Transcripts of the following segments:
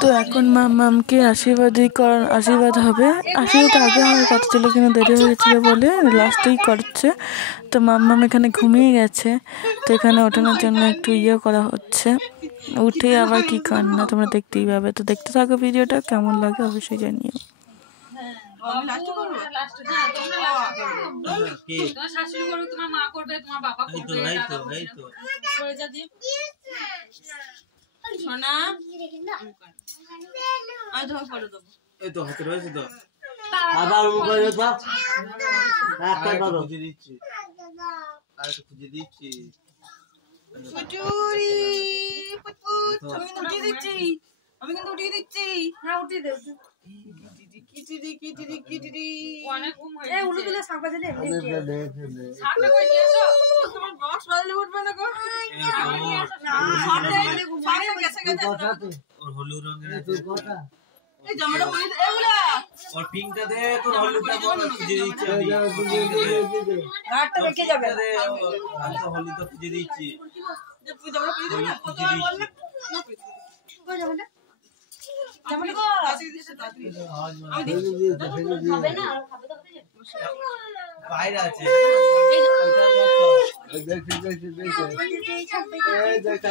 তো এখন মামকে আশীর্বাদ হবে। আশীর্বাদ আগে আমার কথা ছিল, কিন্তু দেরি হয়ে গেছিলো বলে লাস্টেই করছে। তো মাম্মাম এখানে ঘুমিয়ে গেছে, তো এখানে ওঠানোর জন্য একটু করা হচ্ছে। উঠে আবার কি কান্না তোমরা দেখতেই পাবে। তো দেখতে থাকো ভিডিওটা, কেমন লাগে অবশ্যই জানিও। খুঁজে দিচ্ছি আমি কিন্তু উঠিয়ে দিচ্ছি। না উঠিয়ে দে হলুদ রঙের জামাটা और पिंक का दे तो हलुदा बोल খুঁজে দিচ্ছি আমি রাতটা রেখে যাবে আমি তো হলুদটা খুঁজে দিচ্ছি যে তুই জামাটা খুঁজে দিবি না কত বল না কই জামাটা জামাটা কো কাছে দিছে তাড়াতাড়ি আমি দেখি খাবে না আর খাবে তো বাইরে আছে এই দেখ এই দেখ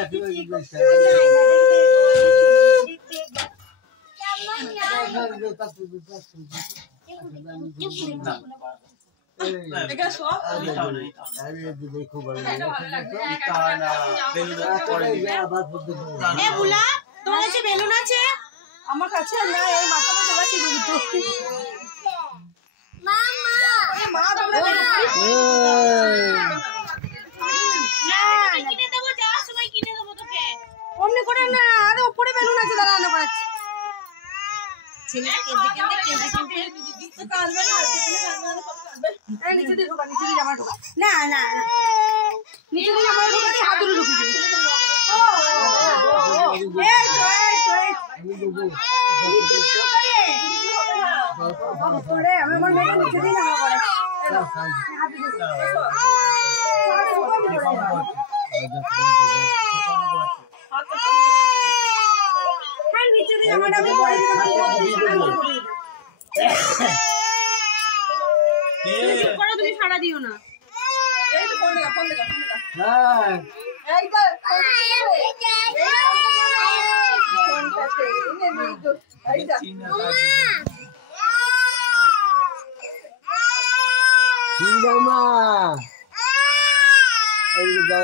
বেলুন আছে আমার কাছে না এই মাথাটা তোলা ছিল অমনি করে না আরে উপরে বেলুন আছে দাঁড়া রান্না করাচ্ছি না না নিচে দিয়ে আমার হাতুড়ি ঢুকিয়ে আমার মেয়ে নিচে দিয়ে জামা পড়ে নিচে দিয়ে জামাটা আমি পরে তুমি সাড়া দিও না এই তো ফোন দেখা হ্যাঁ এই তো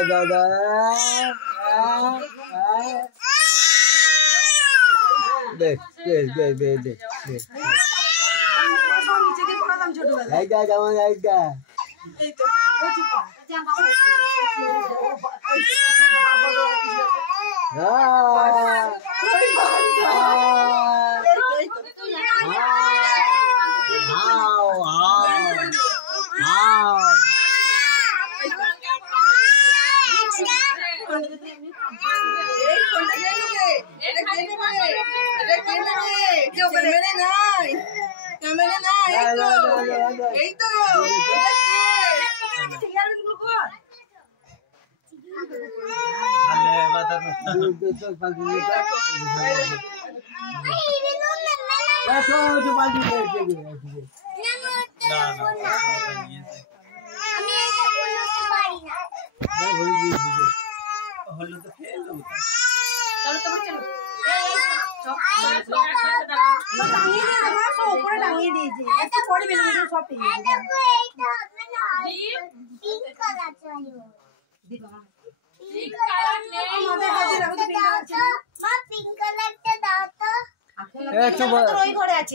দাদা দেখ টাঙিয়ে দিয়েছি একটু পরে বেলুন সব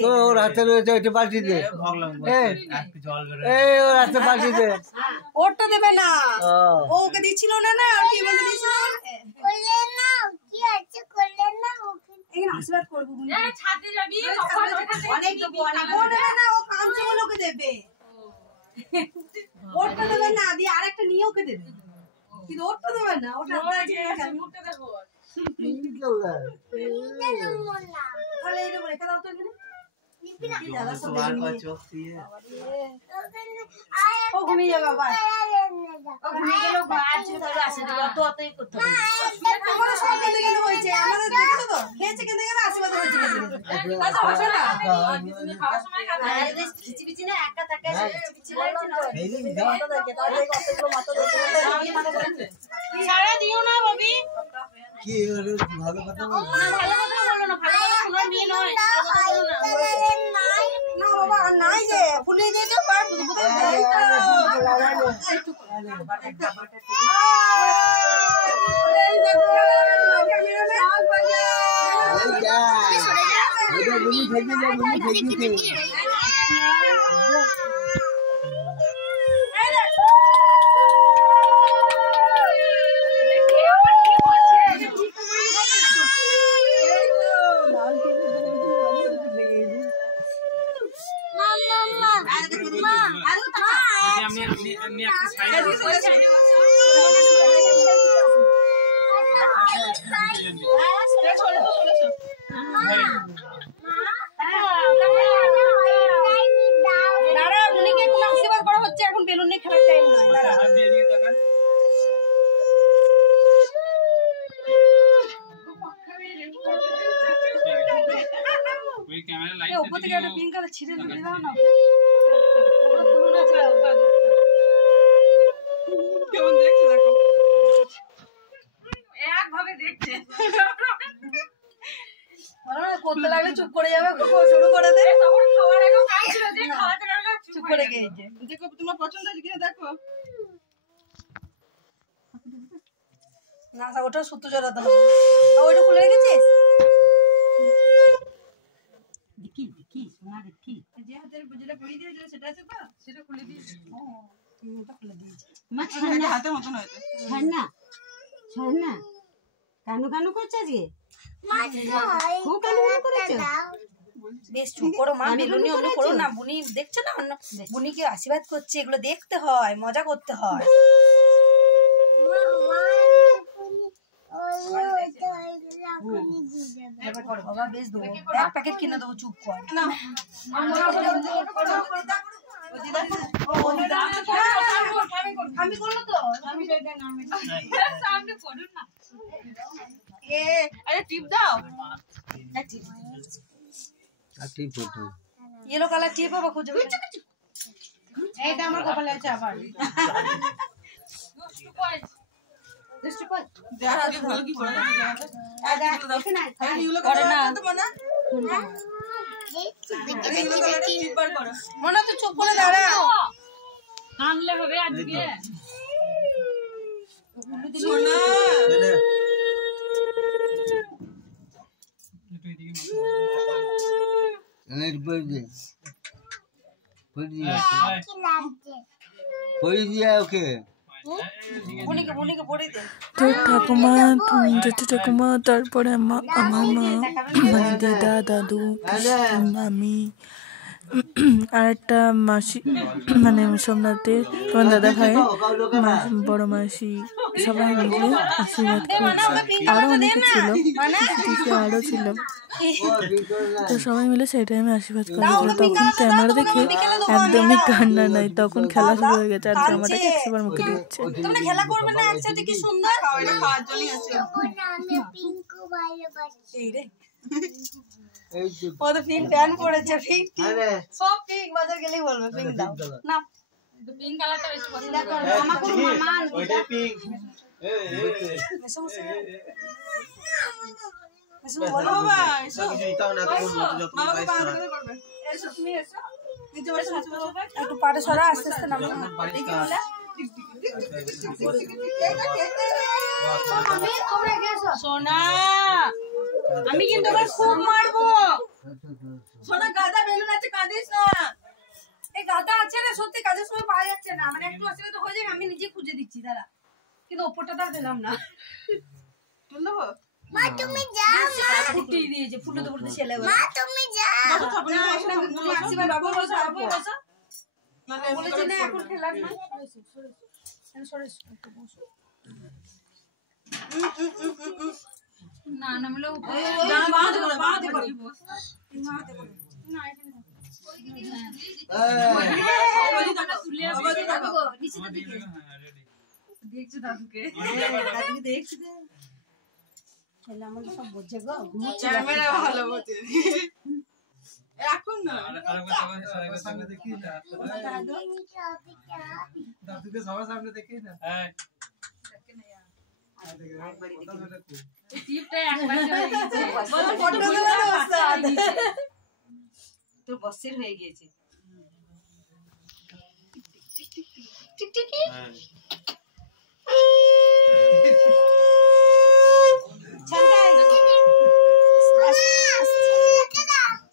ওর হাতে রয়েছে ওইটা পাল্টি দে ওর হাতে পাল্টি দে ওরটা দেবে না ও ওকে দিচ্ছিল না না কি বলে দিছিল আশীর্বাদ করবো ছাদে যাবি অনেক না ও কাঁদছে বলে ওকে দেবে ওরটা দেবে না দিয়ে আরেকটা নিয়ে ওকে দেবে কিন্তু ওরটা দেবে না ওটা মুখটা দেখো তাহলে এটা রেখে দাও তো এখানে ও ঘুমিয়ে যাবে বাবা ও ঘুমিয়ে গেল ঘাট ছিল তাহলে আসে অত অতই করতে হবে আমাদের সব খেতে গেলে হয়েছে আমাদের দেখো তো খেয়েছে এখন বেলুন নিয়ে খেলার টাইম নয়। উপর থেকে একটা পিঙ্ক কালার ছিঁড়ে দিয়ে দাও না। কেমন দেখছে দেখো, একভাবে দেখছে। করতে লাগলে চুপ করে যাবে, শুরু করে দে। তখন খাওয়ার আগে কাঁদছিল, যে খাওয়াতে লাগলে চুপ করে গিয়েছে। দেখো তোমার পছন্দ আছে কিনা দেখো। না ওটা সুতো জড়াতে হবে। ওইটা খুলে রেখেছিস? দেখি দেখি সোনা দেখি, যে হাতের যেটা পরিয়ে দিয়েছিল সেটা আছে তো, সেটা খুলে দিয়েছি। ওটা খুলে দিয়েছি। মা ছানা হাতের মতন হয়েছে। ছানা ছানা কানু কানু করছে আজকে। খুব কানু কানু করেছে। বেশ চুপ করো মা, বেলুনি অন্য করো না। বুনি দেখছো না, অন্য বুনিকে আশীর্বাদ করছে। এগুলো দেখতে হয়, মজা করতে হয়। বাবা বেশ দেবো, এক প্যাকেট কিনে দেবো, চুপ কর। আমি করলো তো আরে টিপ দাও, ইয়েলো কালার টিপ বাবা খুঁজে। এইটা আমার কপালে আছে আবার। মনে তো চুপ করে দাঁড়া, আনলে হবে আজকে। তো ঠাকুমা, জেঠু ঠাকুমা, তারপরে আমার মা, মানে দিদা, দাদু, মামি, আর একটা মাসি, মানে সোমনাথের তোমার দাদা ভাই, বড় মাসি, সবাই মিলে আশীর্বাদ করছে। আরো অনেকে ছিল, আরো ছিল। তো সবাই মিলে সেই টাইমে আশীর্বাদ করেছিল। তখন ক্যামেরা দেখে একদমই কান্না নাই, তখন খেলা শুরু হয়ে গেছে। আর জামাটাকে 100 বার মুখে দিচ্ছে। খেলা করবে না একসাথে, কি সুন্দর। ও তো পিঙ্ক প্যান্ট পরেছে, পিঙ্ক সব পিঙ্ক, বাজার গেলেই বলবে পিঙ্ক দাও না। পিঙ্ক কালারটা বেশি পছন্দ করে মামা। কোন মামা ওইটাই পিঙ্ক। এসো এসো বলো বাবা, এসো কিছু দিতাও না, তখন যত মামাকে পাঁচ করে করবে। এসো তুমি এসো, নিচে বসে একটু পাড়ে সরা, আস্তে আস্তে নামো। দেখি বলা সোনা, আমি কিন্তু ওকে খুব মারবো। সোনা গাদা বেলুন আছে, কাঁদিস না। এই গাদা আছে না, সত্যি কাজের সময় পাওয়া যাচ্ছে না। মানে একটু আসলে তো হয়ে যাবে, আমি নিজে খুঁজে দিচ্ছি দাঁড়া। কিন্তু ওপরটা তার পেলাম না। তুল দেবো মা, তুমি যাও। ফুটিয়ে দিয়েছে, ফুলতে ফুলতে ছেলে মা, তুমি যাও। আসিবা বাবু, বসো বাবু, বসো। বলেছি না এখন খেলার না। না না বলে বাঁধ করে না, এখানে দেখছো দাদুকে, দেখছি। ছেলে আমাদের সব বোঝে গো, ক্যামেরা ভালো বোঝে। এখন না আরেকবার সামনে দেখি না, দাদুকে সবার সামনে দেখি না। টিপটা একবার হয়ে গেছে, বলো ফটো তোলার ওস্তাদ। তোর বসের হয়ে গিয়েছে।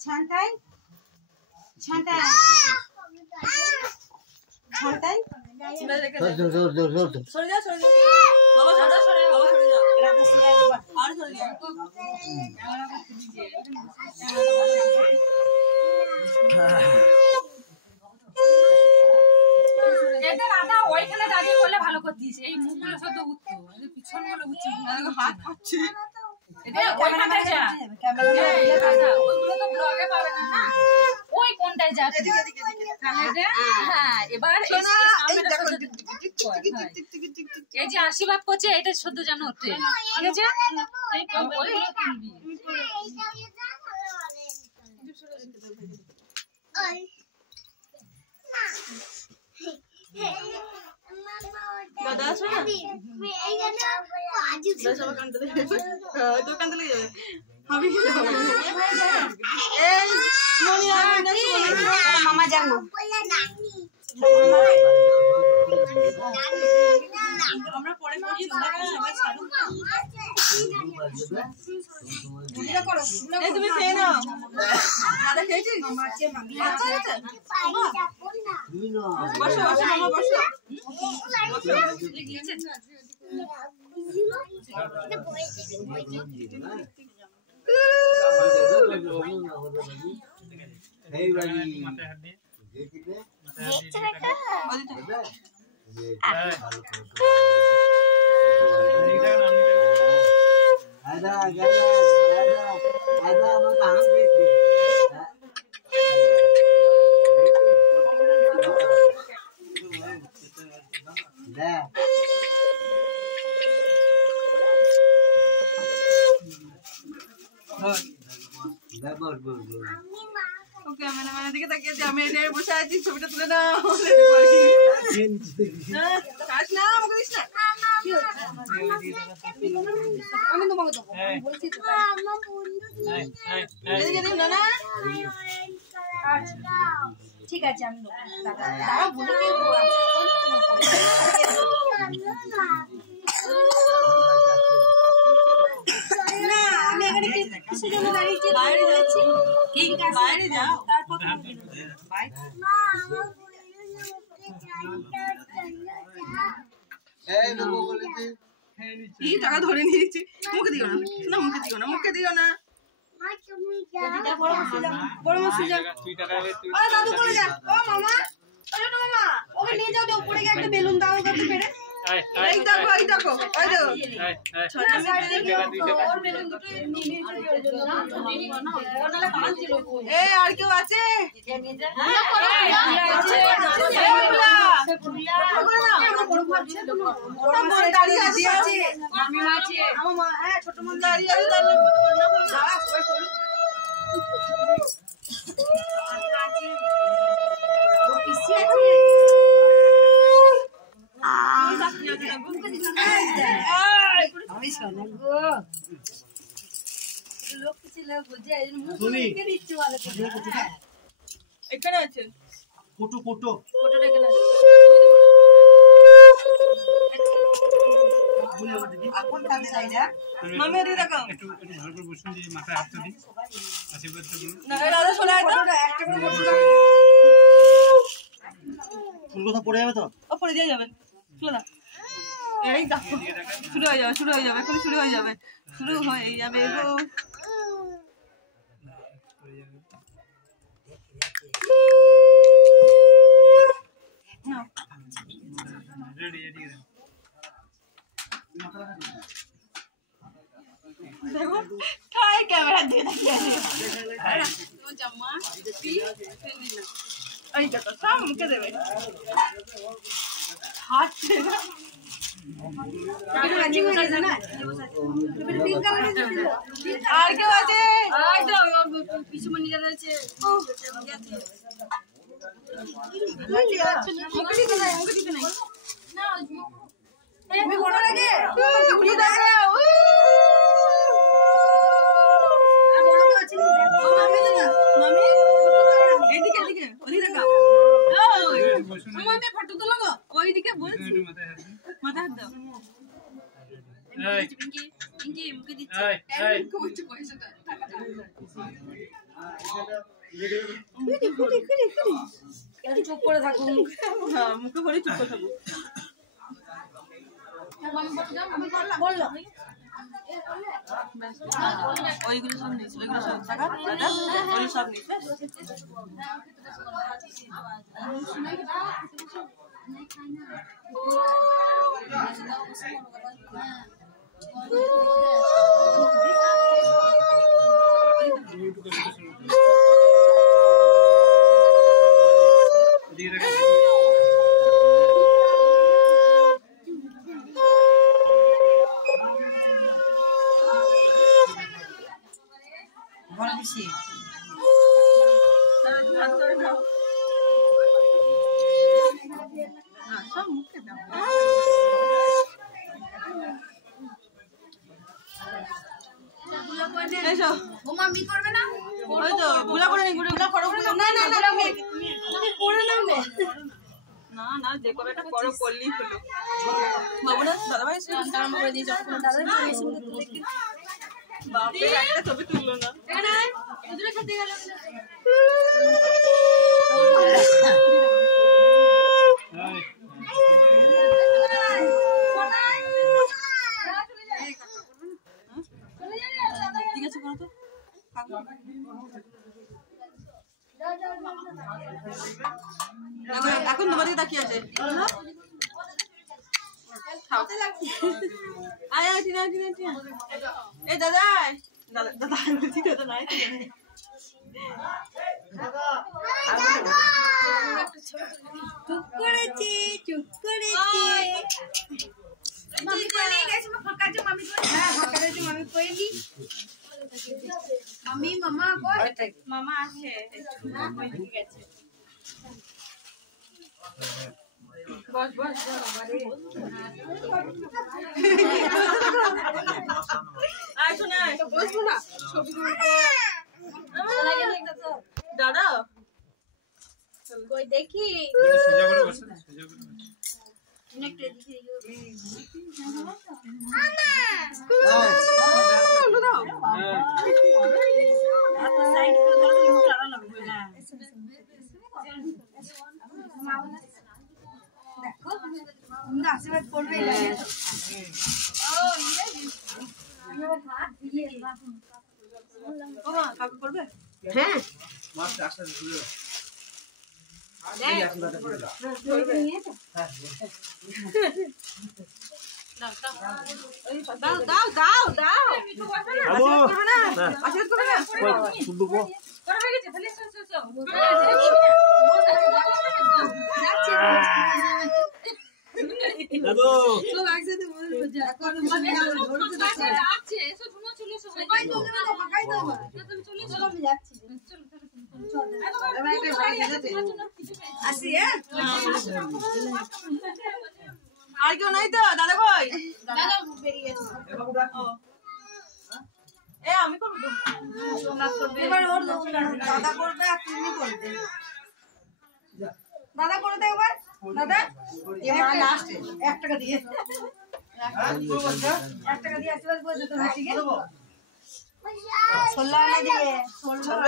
ছানটাই ছানটাই ছানটাই সরে যা সরে যা বাবা, সরে যা সরে বাবা, সরে যা আর সরে যা। এটা দাদা ওইখানে দাঁড়িয়ে করলে ভালো করতিস, এই মুখগুলো সব তো উঠতো, এই পিছনগুলো উঠছে, হাত পাচ্ছে। এটা ওইখানটায় যা, এই দাদা ওইগুলো তো ব্লগে পাবে না না, ওই কোনটায় যা এদিকে এদিকে এদিকে। তাহলে যে হ্যাঁ এবার এই শোনা এই সামনেটা দেখো, শুধু tick tick tick tick tick tick tick tick. এই যে আশীর্বাদ করছে এটা শুদ্ধ জানো ওঠে, ঠিক আছে এই ওইগুলো তুলবি। দাদা শোনা দোকান থেকে যাবে আমি কি যাবো এই মামা জানো আমরা পরে করি সবাই ছাড়ো বুঝলা করো এই তুমি খেয়ে নাও দাদা খেয়েছিস বসো বসো মামা বসো Hey, buddy. ক্যামেরাম্যানের দিকে তাকিয়ে আছে আমি এনে বসে আছি ছবিটা তুলে নাও কাজ না আমাকে দিস না আমি তোমাকে দেবো বলছি তো এদিকে দিও না না ঠিক আছে আমি দাদা বলে দেবো না আমি এখানে কিসের জন্য দাঁড়িয়েছি বাইরে যাচ্ছি কি বাইরে যাও তারপর কি টাকা ধরে নিয়েছি মুখে দিও না না মুখে দিও না মুখে দিও না বড় মাসি যা আরে দাদু করে যা ও মামা আরে না মামা ওকে নিয়ে যাও তো উপরে গিয়ে একটা বেলুন দাও কাছে ফেরে এই দেখো এই দেখো ওই দেখো ছোট ওর বেলুন দুটো নিয়ে এ আর কেউ আছে দাঁড়িয়ে আছে আমার মা হ্যাঁ ছোট মন দাঁড়িয়ে আছে দাঁড়া সবাই করুন এখানে আছে কোটো কোটো ফটোটা এখানে আছে এখন কাঁদে নাই না মামি এদিকে তাকাও একটু ভালো করে বসুন দিয়ে মাথায় হাত দিন আশীর্বাদ করুন না দাদা শোনা তো একটা করে ফটো ফুল কথা পড়ে যাবে তো ওপরে দিয়ে যাবে শুনো না এই দেখো শুরু হয়ে যাবে এখন শুরু হয়ে যাবে গো রেডি রেডি দেখো কাই ক্যামেরা দিয়ে দেখিয়ে ও জামা এই দেখো সব মুখে দেবে হাত আর কেউ আছে? পিছু মনে যাচ্ছে ফটো তোলো গো ওইদিকে বলছি মাথা হাত দাও মুখে দিচ্ছে চুপ করে থাকো মুখে করে চুপ করে থাকো বললাম ওইগুলো সব নিস ওইগুলো সব টাকা ওইগুলো সব নিস মামি করবে না ওই তো গুলা করে নি গুলা করো না না না তুমি করে নাও না না যে করে এটা করো করলেই হলো বাবু না দাদা ভাই স্নান করে দিয়ে যখন দাদা ভাই সুন্দর তুলে বাপরে একটা ছবি তুললো না এখানে দুধরে খেতে গেল ঠিক আছে করো তো এখন তোমার দিকে তাকিয়ে আছে এ দাদা দাদা দাদা বলছি দাদা নাই চুপ করেছি মামি করে গেছে ফাঁকা আছে মামি করে হ্যাঁ ফাঁকা আছে মামি কইনি মামি মামা কই মামা আছে কই গেছে বস বস আয় শোনা তো বসবো না ছবি শোনা গেল একটা তো দাদা কই দেখি সোজা করে বসো সোজা করে নেকটে দেখি মামা দাও আর তো সাইড করে ধরো মুখ চালা লাগবে না দেখো তুমি আশীর্বাদ করবে ও ইয়ে বাবা কাকু করবে হ্যাঁ মাস্টার আসলে দিও দাও দাও দাও দাও আশীর্বাদ করবে না করা হয়ে গেছে তাহলে দাদু চলো একসাথে বলবো যা আছে এসো তোমরা চলে এসো সবাই তো ফাঁকাই দাও তুমি চলে এসো আমি যাচ্ছি আসি হ্যাঁ আর কেউ নাই তো দাদা কই দাদা বেরিয়ে গেছে এ আমি করব এবার ওর দাদা করবে আর তুমি করবে দাদা করে দাও এবার দাদা এবার লাস্ট 1 টাকা দিয়ে 1 টাকা দিয়ে আশীর্বাদ করে দিতে হবে ঠিক আছে 16 আনা দিয়ে 16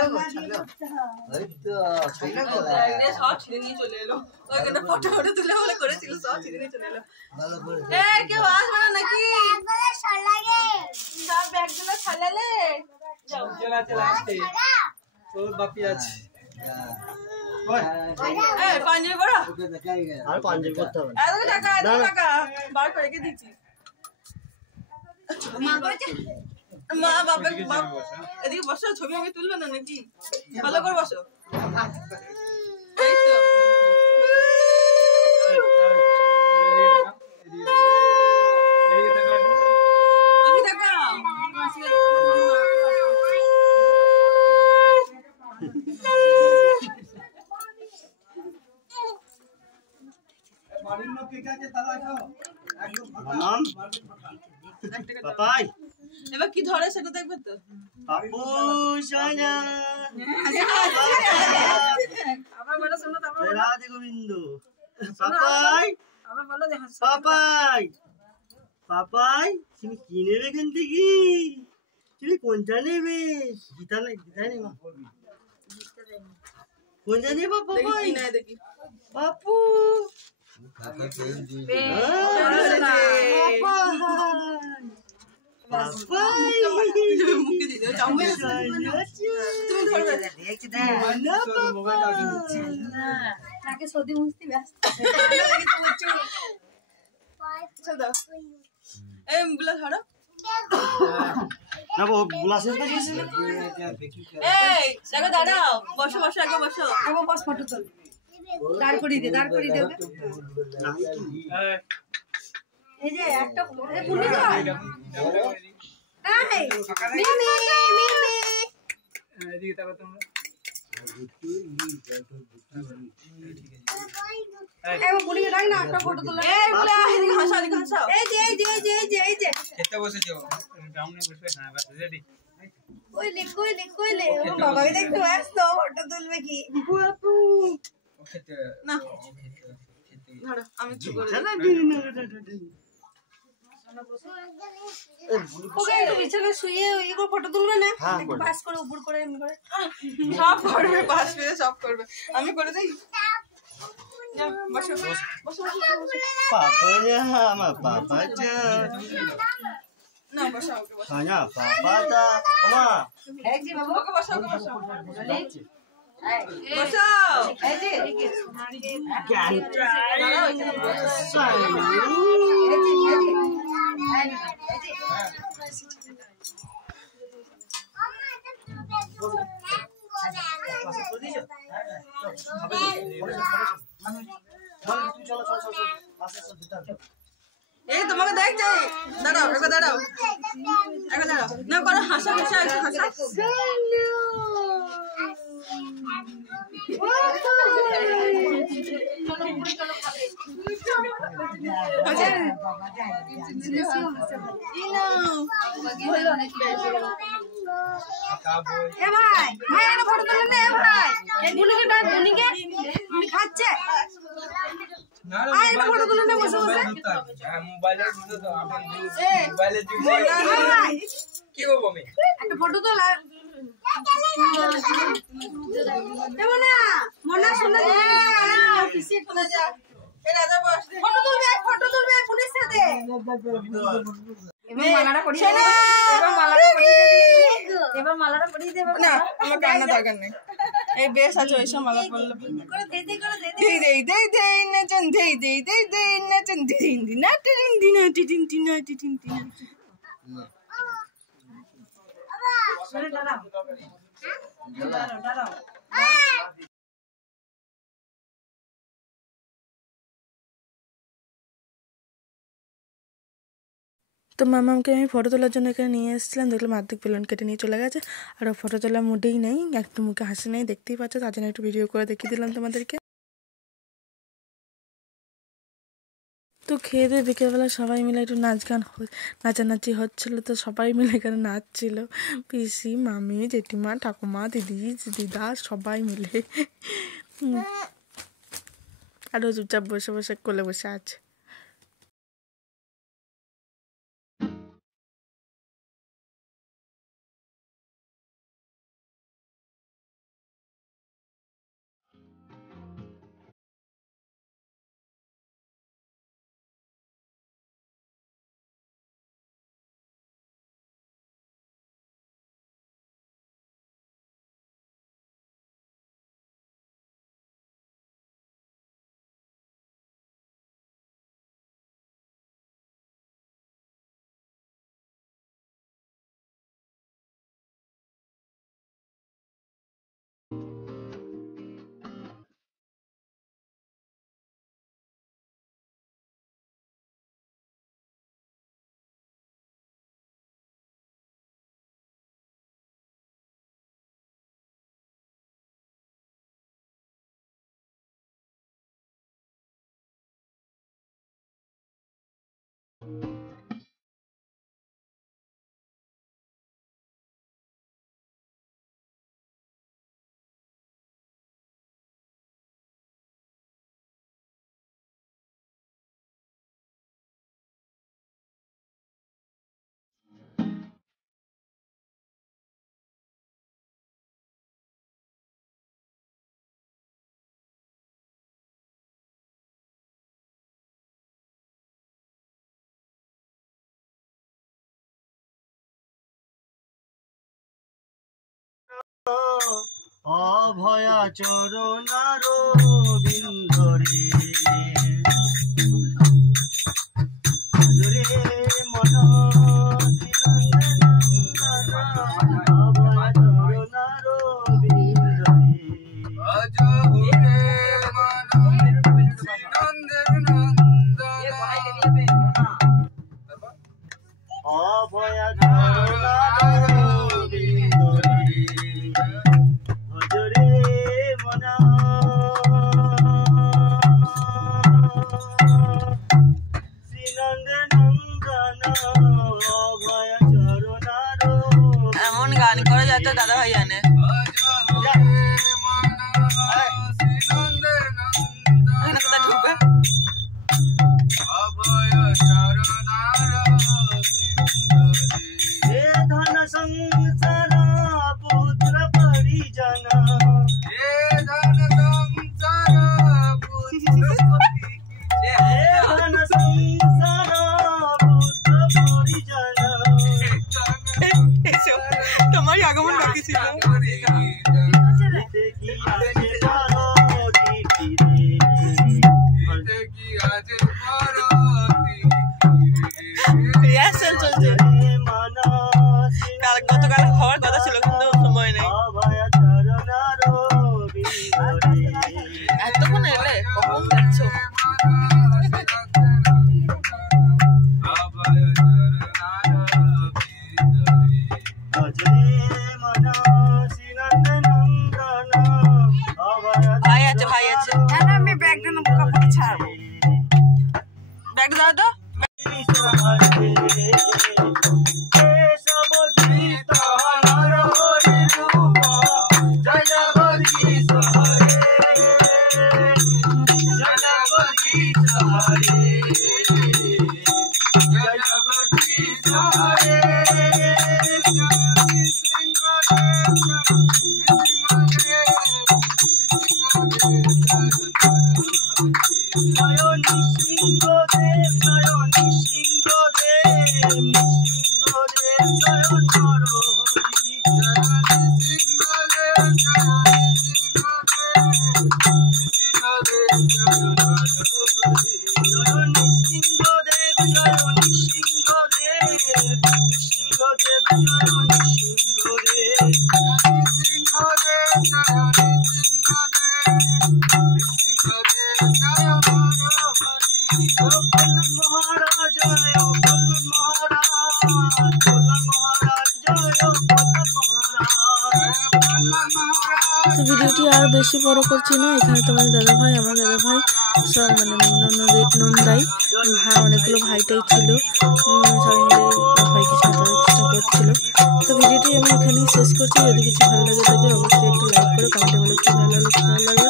এই তো সব ছিঁড়ে নিয়ে চলে এলো ওইখানে ফটো তুলে বলে করেছিল সব ছিঁড়ে নিয়ে চলে এলো এ কেউ আসবে না নাকি সব ব্যাগগুলো ছাড়ালে যাও চলা চলা আসতে তোর বাকি আছে এই পাঞ্জাবি পরো আর পাঞ্জাবি করতে হবে এত টাকা বার করে রেখে দিচ্ছি মা কইছে মা বাবা এদিকে বসো ছবি আমি তুলবো না নাকি ভালো করে বসো এই তো মামাম পাপাই এবার কি ধরে সেটা দেখবে তো পাপু সোনা আবার বলো শোনো তারপর রাধে গোবিন্দ পাপাই আবার বলো যে পাপাই পাপাই তুমি কি নেবে এখান থেকে তুমি কোনটা নেবে গীতা নেই মা কোনটা নেবে পাপাই দেখি পাপু মুখে দিতে চামচ তুমি ধরবে তাকে সর্দি মুছতে ব্যস্ত চল দাও এই বুলা ধরো না বুলা শেষ করে দিয়েছে এই দেখো দাঁড়াও বসো বসো আগে বসো এখন বস ফটো তোল দাঁড় করিয়ে দে ওকে। এই যে একটা পুনি তো এই মিমি মিমি এদিকে তাকাও তোমরা এই পুনিকে ডাক না একটা ফটো তোল এই বুলা এদিকে হাসো এদিকে হাসো এই যে খেতে বসেছো ডাউনে বসবে না বাস রেডি কইলে ও বাবাকে দেখতে ব্যস্ত ফটো তুলবে কি খেতে না ধরো আমি চুপ করে ওকে একটু বিছানায় শুয়ে এগুলো ফটো তুলবে না একটু পাস করে উপর করে এমনি করে সব করবে পাস পেয়ে সব করবে আমি করে দেই যাও, বসো বসো পাপা আমার পাপা চা না বসো ওকে বসো খানা পাপা তা মা এই যে বাবা ওকে বসো ওকে বসো বসো এই যে জ্ঞান এই তোমাকে দেখছে দাঁড়াও একবার দাঁড়াও না করো হাসা হাসা একটু হাসা এ ভাই একটা ফটো তুলে নে ভাই এই বুনিকে ডাক বুনিকে বুনি খাচ্ছে না আয় একটা ফটো তুলে নে বসে বসে মোবাইলে দিতে দাও আপন এই মোবাইলে দিতে ভাই কি করব আমি একটা ফটো তোল মনা শোনা পিছিয়ে চলে যা এই রাজা বস ফটো তুলবে পুলিশ সাথে এবার মালাটা পরিয়ে দেবে না আমার কান্না দরকার নেই এই বেশ আছে ওইসব মালা পড়লে করে দে দেই দেই দেই দেই না চন দেই দেই দেই দেই না চন দিন দিন না টিন দিন টিন টিন টিন টিন দাঁড়াও তো মামাকে আমি ফটো তোলার জন্য এখানে নিয়ে এসেছিলাম, দেখলাম অর্ধেক বেলুন কেটে নিয়ে চলে গেছে আর ফটো তোলার মুডেই নেই, একটু মুখে হাসি নেই, দেখতেই পাচ্ছ, তার জন্য একটু ভিডিও করে দেখিয়ে দিলাম তোমাদেরকে। তো খেয়ে দিয়ে বিকেলবেলা সবাই মিলে একটু নাচানাচি হচ্ছিলো, তো সবাই মিলে এখানে নাচছিল, পিসি মামি জেঠিমা ঠাকুমা দিদি দিদা সবাই মিলে, আরও চুপচাপ বসে বসে কোলে বসে আছে। অভয়া চরণার বিন্দরে রে মন অভয়া চরণার বিন্দরে অভয়া চরণার বিন্দরে ভজরে মনা এমন গান করে যাতে দাদা ভাই জানে। ধন সংসার পুত্র পরিজন ধন সংসার পুত্র পরিজন তোমারই আগমন বাকি ছিল। রিহার্সাল চলছে, গতকাল হওয়ার কথা ছিল কিন্তু সময় নেই। এতক্ষণ এলে কখন যাচ্ছ? ভাই আছে, ভাই আছে। আমি ব্যাগটা নেবো, কাপড় ছাড়বো। ব্যাগ দাও তো। তো ভিডিওটি আর বেশি বড় করছি না। এখানে তোমাদের দাদা ভাই, আমার দাদা ভাই সব মানে নন্দাই ভাই, অনেকগুলো ভাইটাই ছিল, সবাই মিলে ভাইকে সাঁতারের চেষ্টা করছিল। তো ভিডিওটি আমি এখানেই শেষ করছি। যদি কিছু ভালো লাগে থাকে অবশ্যই একটু লাইক করে কমেন্টে বলে কি ভালো লাগলো, ভালো লাগলো।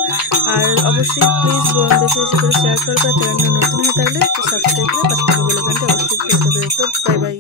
আর অবশ্যই প্লিজ বেশি বেশি করে শেয়ার করবে। চ্যানেলটা নতুন হয়ে থাকলে সাবস্ক্রাইব করে পাশে থাকা বেল আইকনটা অবশ্যই প্রেস করে দেবে। তো বাই বাই।